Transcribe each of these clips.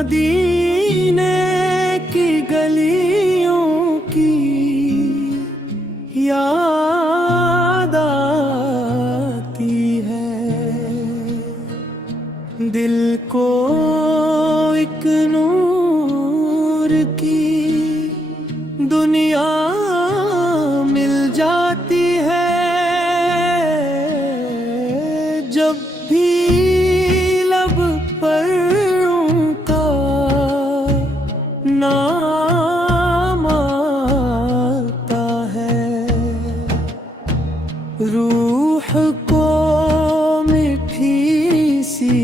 मदीने की गलियों की याद आती है। दिल को एक नूर की दुनिया मिल जाती है। जब भी लब पर उनका नाम आता है, रूह को मीठी सी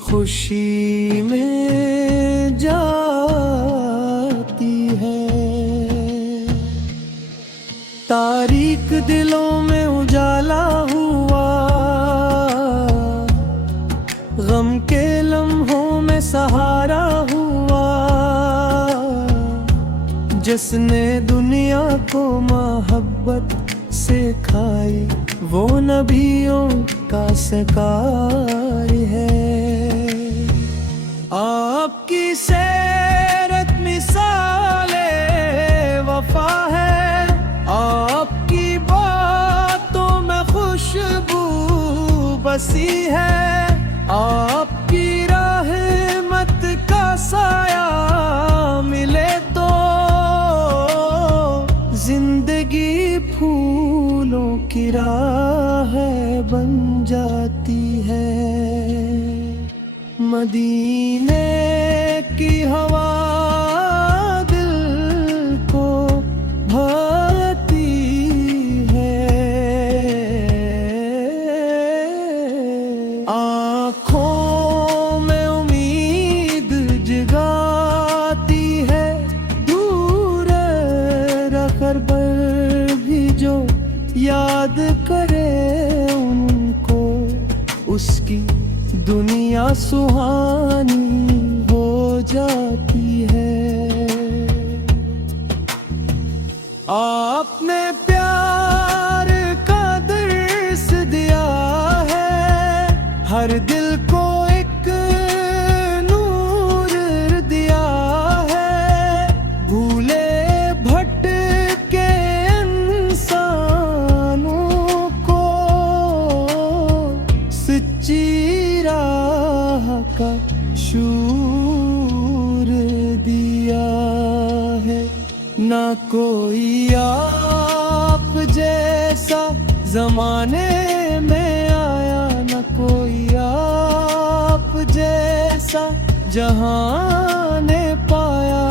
खुशी में जाती है। तारीक दिलों में उजाला हुआ, गम के लम्हों में सहारा हुआ। जिसने दुनिया को मोहब्बत सिखाई वो नबियों का सरकार है। आपकी सीरत मिसाले वफा है, आपकी बातों में खुशबू बसी है। आपकी रहमत का साया मिले तो जिंदगी फूलों की राह बन जाती है। मदीने की हवा दिल को भाती है। आँखों में उम्मीद जगाती है। दूर रखकर पर भी जो याद करे उनको, उसकी दुनिया सुहानी हो जाती है। आपने प्यार का दर्स दिया है, हर दिल को एक नूर दिया है। भूले भटके इंसानों को सच्ची राह का शूर दिया है। ना कोई आप जैसा जमाने में आया, न कोई आप जैसा जहां ने पाया।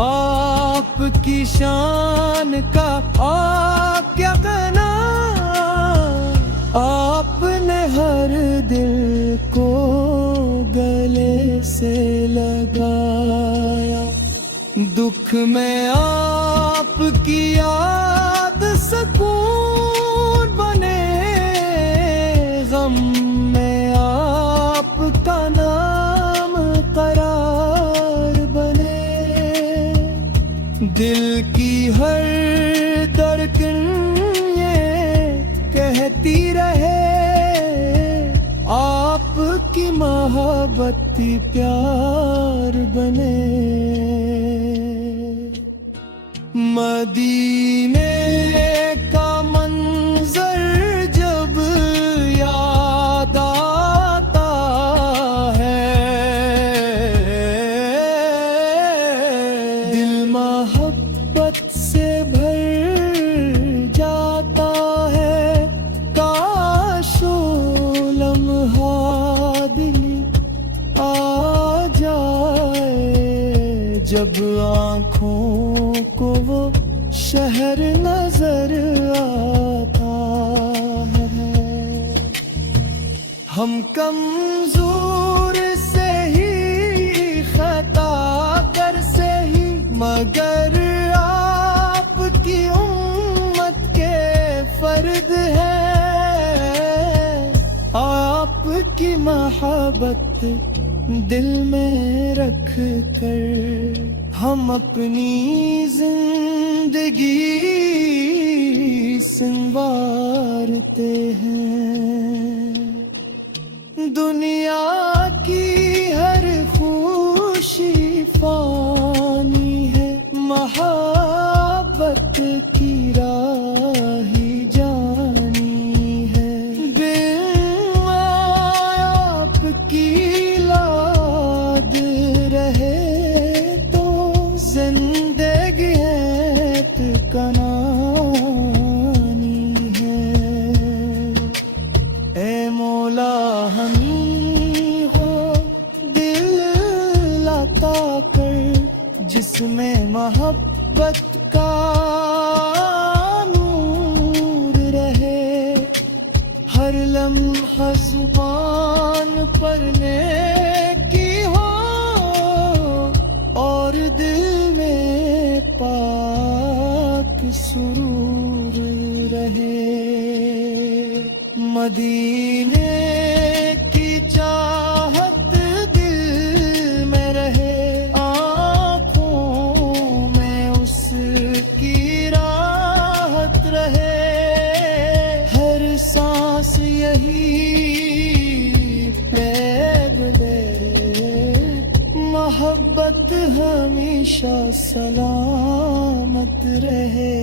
आपकी शान का क्या कहना, आपने हर दिल को गले से लगाया। दुख में आपकी याद सुकून बने, गम में आपका नाम करार बने। दिल की हर धड़कन ये कहती रहे, आपकी मोहब्बत प्यार बने। मदीने का मंजर जब याद आता है, दिल मोहब्बत से भर जाता है। काश वो लम्हा दिल आ जाए, जब आँखों को वो शहर नजर आता है। हम कमजोर से ही, खता कर से ही, मगर आपकी उम्मत के फर्द हैं। आपकी मोहब्बत दिल में रख कर हम अपनी जिंदगी संवारते हैं। दुनिया की हर फानी है, मोहब्बत की राह ही जानी है। बिन आपकी लाद रहे तो जिंदगी ऐत कनानी है। ए मौला हमी हो दिल लाता कर, जिसमें मोहब्बत का नूर रहे। हर लम्हा जुबान पर नेकी हो और दिल में पाक सुरूर रहे। मदीने की चाहत दिल में रहे, आँखों में उसकी राहत रहे। हर सांस यही पैग ले, मोहब्बत हमेशा सलामत रहे।